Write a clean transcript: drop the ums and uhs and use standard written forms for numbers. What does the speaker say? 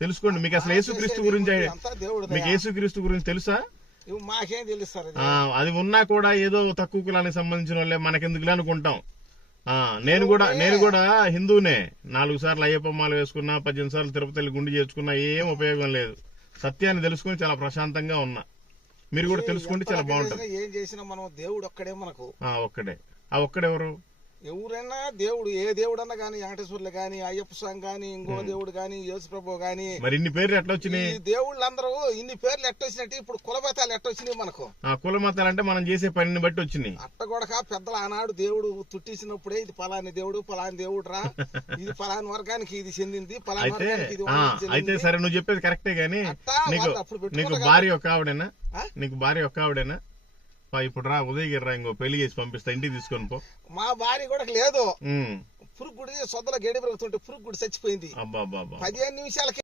తెలుసుకోండి. మీకు అసలు యేసుక్రీస్తు గురించి మీకు యేసుక్రీస్తు గురించి తెలుసా? మాకేం తెలుస్తారు. అది ఉన్నా కూడా ఏదో తక్కువ కులానికి సంబంధించిన వాళ్ళే మనకెందుకులే అనుకుంటాం. నేను కూడా హిందూనే. 4 సార్లు అయ్యప్ప మాల వేసుకున్నా, 18 సార్లు తిరుపతి గుండి చేసుకున్నా, ఏం ఉపయోగం లేదు. సత్యాన్ని తెలుసుకుని చాలా ప్రశాంతంగా ఉన్నా. మీరు కూడా తెలుసుకుంటే చాలా బాగుంటుంది. ఏం చేసినా మనం దేవుడు ఒక్కడే మనకు. ఒక్కడే. ఆ ఒక్కడెవరు? ఎవరైనా దేవుడు, ఏ దేవుడు అన్నా గానీ, వెంకటేశ్వర్లు గాని, అయ్యప్ప స్వామి గాని, ఇంకో దేవుడు గాని, యేసు ప్రభు గాని. మరి ఇన్ని పేర్లు ఎట్లా వచ్చినాయి? దేవుళ్ళు అందరూ ఇన్ని పేర్లు ఎట్టొచ్చినట్టు ఇప్పుడు కులమతాలు ఎట్టొచ్చినాయి మనకు. కులమతాలు అంటే మనం చేసే పనిని బట్టి వచ్చినాయి. అట్టగొడక పెద్దలు ఆనాడు దేవుడు తుట్టించినప్పుడే ఇది ఫలాని దేవుడు, ఫలాని దేవుడు రా, ఇది ఫలాని వర్గానికి ఇది చెందింది, ఫలాని వర్గానికి ఇది. అయితే సరే, నువ్వు చెప్పేది కరెక్టే గానీ నీకు భార్య ఒక ఆవిడేనా? నీకు భార్య ఒక ఆవిడేనా? ఇప్పుడు రా ఉదయగిరి రా, ఇంకో పెళ్లి చేసి పంపిస్తా, ఇంటికి తీసుకొని పో. మా భార్య కూడా లేదు. పురుగుడి సొద్దల గేడి పెరుగుతుంటే పురుగుడి చచ్చిపోయింది. 15 నిమిషాలకి.